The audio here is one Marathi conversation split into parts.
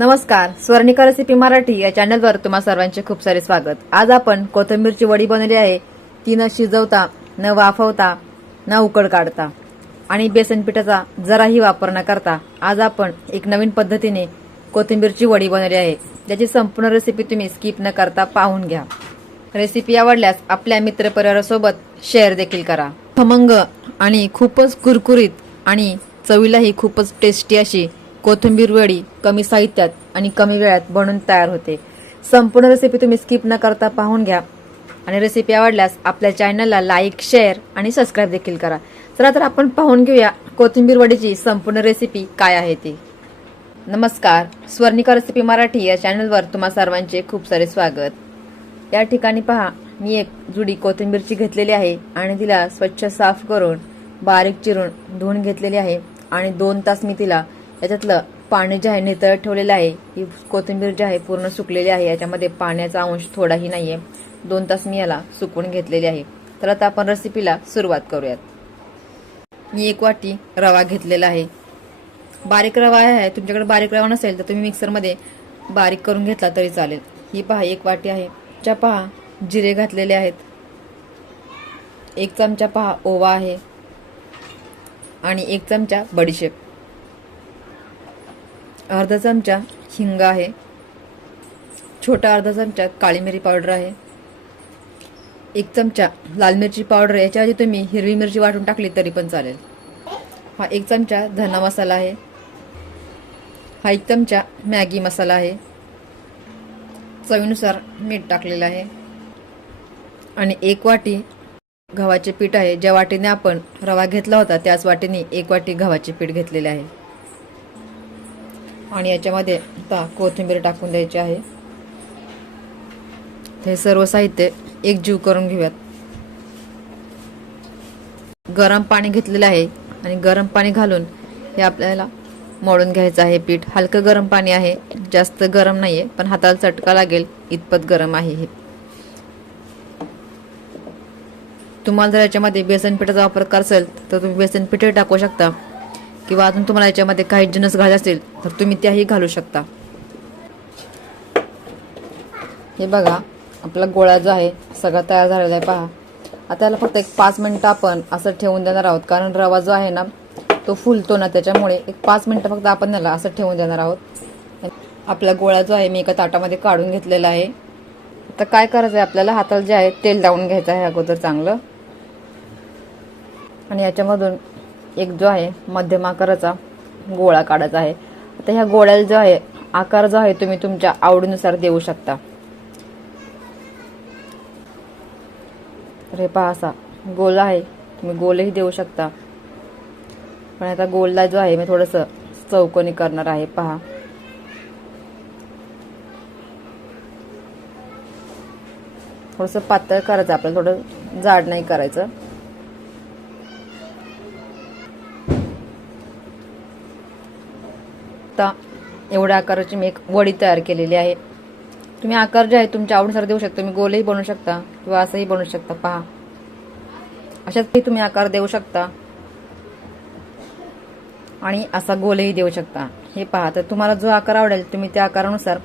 नमस्कार स्वर्णिका रेसिपी मराठी या चॅनलवर तुम्हा सर्वांचे खूप सारे स्वागत. आज आपण कोथिंबीरची वडी बनवली आहे. ती न शिजवता न वाफवता न उकड काढता. आणि बेसन पिठाचा जराही वापर न करता आज आपण एक नवीन पद्धतीने कोथिंबीरची वडी बनवली आहे. त्याची संपूर्ण रेसिपी तुम्ही स्किप न करता पाहून घ्या. रेसिपी आवडल्यास आपल्या मित्रपरिवारासोबत शेअर देखील करा. खमंग आणि खूपच कुरकुरीत आणि चवीलाही खूपच टेस्टी अशी कोथिंबीर वडी कमी साहित्यात आणि कमी वेळात बनून तयार होते. संपूर्ण रेसिपी तुम्ही स्किप न करता पाहून घ्या. आणि रेसिपी आवडल्यास आपल्या चॅनलला लाईक शेअर आणि सबस्क्राईब देखील करा. चला तर आपण पाहून घेऊया कोथिंबीर वडीची संपूर्ण रेसिपी काय आहे ती. नमस्कार स्वर्णिका रेसिपी मराठी या चॅनलवर तुम्हा सर्वांचे खूप सारे स्वागत. या ठिकाणी पहा मी एक जुडी कोथिंबीरची घेतलेली आहे आणि तिला स्वच्छ साफ करून बारीक चिरून धुवून घेतलेली आहे आणि दोन तास मी तिला याच्यातलं पाणी जे आहे नितळ ठेवलेलं आहे ही कोथिंबीर जी आहे पूर्ण सुकलेली आहे याच्यामध्ये पाण्याचा अंश थोडाही नाहीये. दोन तास मी याला सुकवून घेतलेली आहे. तर आता आपण रेसिपीला सुरुवात करूयात. मी एक वाटी रवा घेतलेला आहे. बारीक रवा आहे तुमच्याकडे बारीक रवा नसेल तर तुम्ही मिक्सरमध्ये बारीक करून घेतला तरी चालेल. ही पहा एक वाटी आहे. च्या पहा जिरे घातलेले आहेत. एक चमचा पहा ओवा आहे. आणि एक चमचा बडीशेप. अर्धा चमचा हिंग आहे. छोटा अर्धा चमचा काळी मिरी पावडर आहे. एक चमचा लाल मिरची पावडर याच्या आधी तुम्ही हिरवी मिरची वाटून टाकली तरी पण चालेल. हा एक चमचा धना मसाला आहे. हा एक चमचा मॅगी मसाला आहे. चवीनुसार मीठ टाकलेलं आहे. आणि एक वाटी गव्हाचे पीठ आहे. ज्या वाटीने आपण रवा घेतला होता त्याच वाटीने एक वाटी गव्हाचे पीठ घेतलेले आहे. आणि याच्यामध्ये आता कोथिंबीर टाकून द्यायची आहे. हे सर्व साहित्य एकजीव करून घेऊयात. गरम पाणी घेतलेलं आहे आणि गरम पाणी घालून हे आपल्याला मोडून घ्यायचं आहे. पीठ हलकं गरम पाणी आहे. जास्त गरम नाही आहे पण हाताला चटका लागेल. इतपत गरम आहे हे. तुम्हाला जर याच्यामध्ये बेसन पिठाचा वापर करसाल तर तुम्ही बेसन पिठे टाकू शकता. किंवा अजून तुम्हाला याच्यामध्ये काही जिनस घालायचे असेल तर तुम्ही त्याही घालू शकता. हे बघा आपला गोळा जो आहे सगळा तयार झालेला आहे पहा. आता याला फक्त एक पाच मिनिटं आपण असं ठेवून देणार आहोत कारण रवा जो आहे ना तो फुलतो ना त्याच्यामुळे एक पाच मिनिटं फक्त आपण याला असं ठेवून देणार आहोत. आपला गोळा जो आहे मी एका ताटामध्ये काढून घेतलेला आहे. आता काय करायचं आहे आपल्याला हाताला जे आहे तेल लावून घ्यायचं आहे अगोदर चांगलं. आणि याच्यामधून एक जो आहे मध्यम आकाराचा गोळा काढायचा आहे. आता ह्या गोळ्याला जो आहे आकार जो आहे तुम्ही तुमच्या आवडीनुसार देऊ शकता. तर हे पहा असा गोल आहे. तुम्ही गोलही देऊ शकता. पण आता गोलला जो आहे मी थोडंसं चौकोनी करणार आहे पहा. थोडंसं पातळ करायचं आपल्याला थोडं जाड नाही करायचं. आता एवढ्या आकाराची मी एक वडी तयार केलेली आहे. तुम्ही आकार जे आहे तुमच्या आवडीनुसार देऊ शकता. तुम्ही गोलही बनवू शकता किंवा असंही बनवू शकता. पहा. अशाच तुम्ही आकार देऊ शकता. आणि असा गोलही देऊ शकता. हे पहा. तर तुम्हाला जो आकार आवडेल तुम्ही त्या आकारानुसार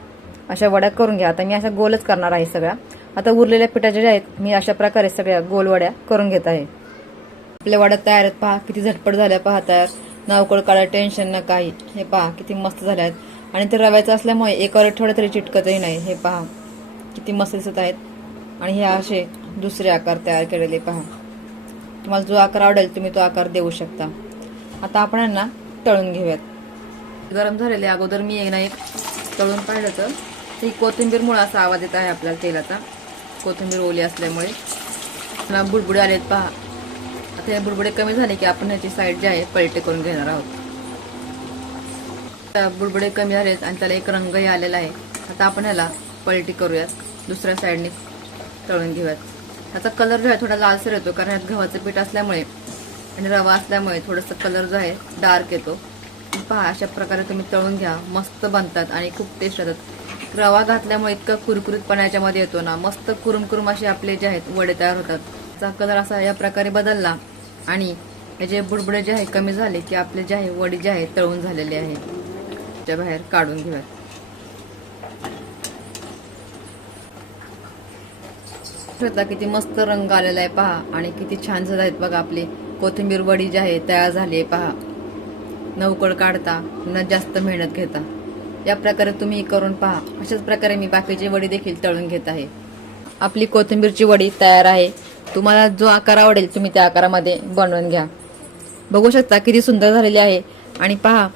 अशा वड्या करून घ्या. आता मी अशा गोलच करणार आहे सगळ्या. आता उरलेल्या पिठाच्या ज्या आहेत मी अशा प्रकारे सगळ्या गोल वड्या करून घेत आहे. आपल्या वड्या तयार आहेत. पहा. किती झटपट झाल्या. पहा तयार. ना काढा टेन्शन ना काही. हे पहा किती मस्त झाले आहेत आणि ते रव्याचं असल्यामुळे एकावर थोडं तरी चिटकतही नाही. हे पहा किती मस्त दिसत आहेत. आणि हे असे दुसरे आकार तयार केलेले पहा. तुम्हाला जो आकार आवडेल तुम्ही तो आकार देऊ शकता. आता आपण यांना तळून घेऊयात. गरम झालेले अगोदर मी एक ना एक तळून पाहिलं तर ती कोथिंबीरमुळे असा आवाज येत आहे आपल्याला तेलाचा. कोथिंबीर ओली असल्यामुळे. बुडबुडे आलेत पहा. आता हे बुडबुडे कमी झाले की आपण ह्याची साईड जी आहे पलटे करून घेणार आहोत. आता बुडबुडे कमी झालेत आणि त्याला एक रंगही आलेला आहे. आता आपण ह्याला पलटी करूयात. दुसऱ्या साईडने तळून घेऊयात. ह्याचा कलर जो आहे थोडा लालसर येतो कारण ह्यात गव्हाचं पीठ असल्यामुळे आणि रवा असल्यामुळे थोडंसं कलर जो आहे डार्क येतो. पहा अशा प्रकारे तुम्ही तळून घ्या. मस्त बनतात आणि खूप टेस्ट येतात. रवा घातल्यामुळे इतका कुरकुरीतपणा याच्यामध्ये येतो ना. मस्त कुरुम कुरुम असे आपले जे आहेत वडे तयार होतात. त्याचा कलर असा या प्रकारे बदलला आणि याचे बुडबुडे जे आहे कमी झाले की आपले जे आहे वडी जे आहे तळून झालेले आहे. त्या बाहेर काढून घेऊयात. ठेवता किती मस्त रंग आलेला आहे पहा आणि किती छान झाला आहेत बघा आपली कोथिंबीर वडी जे आहे तयार झाली आहे पहा. न उकळ काढता न जास्त मेहनत घेता. या प्रकारे तुम्ही करून पहा. अशाच प्रकारे मी बाकीची वडी देखील तळून घेत आहे. आपली कोथिंबीरची वडी तयार आहे. तुम्हाला जो आकार आवडेल तुम्ही त्या आकारामध्ये बनवून घ्या. बघू शकता किती सुंदर झालेली आहे. आणि पहा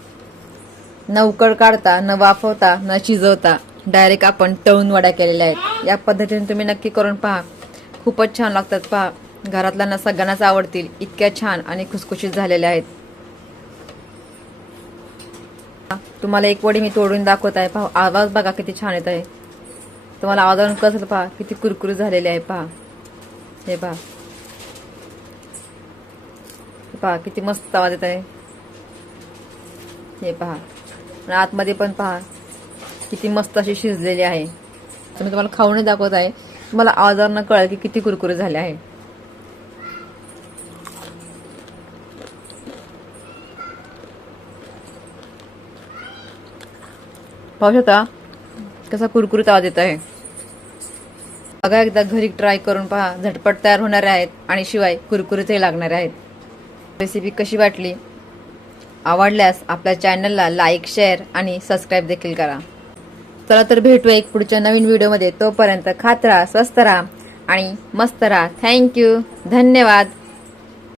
न उकळ काढता न वाफवता न शिजवता डायरेक्ट आपण तळून वड्या केलेल्या आहेत. या पद्धतीने तुम्ही नक्की करून पहा. खूपच छान लागतात पहा. घरातल्यांना सगळ्यांनाच आवडतील. इतक्या छान आणि खुसखुशीत झालेल्या आहेत. तुम्हाला एक वडी मी तोडून दाखवत आहे. पहा आवाज बघा किती छान येत आहे. तुम्हाला आवाजावरून कसं पहा किती कुरकुरी झालेले आहे पहा. हे पहा. हे पहा किती मस्त आवाज येत आहे हे पहा. आणि आतमध्ये पण पहा किती मस्त अशी शिजलेली आहे. तर मी तुम्हाला खाऊनच दाखवत आहे. तुम्हाला आवाजावरनं कळेल की किती कुरकुरे झाले आहे. पाहू शकता कसा कुरकुरीत आवाज येत आहे बघा एकदा घरी ट्राय करून पहा. झटपट तयार होणारे आहेत आणि शिवाय कुरकुरीतही लागणारे आहेत. रेसिपी कशी वाटली? आवडल्यास आपल्या चॅनलला लाईक शेअर आणि सबस्क्राईब देखील करा. चला तर भेटूया एक पुढच्या नवीन व्हिडिओमध्ये तोपर्यंत खात राहा स्वस्त राहा आणि मस्त राहा. थँक्यू धन्यवाद.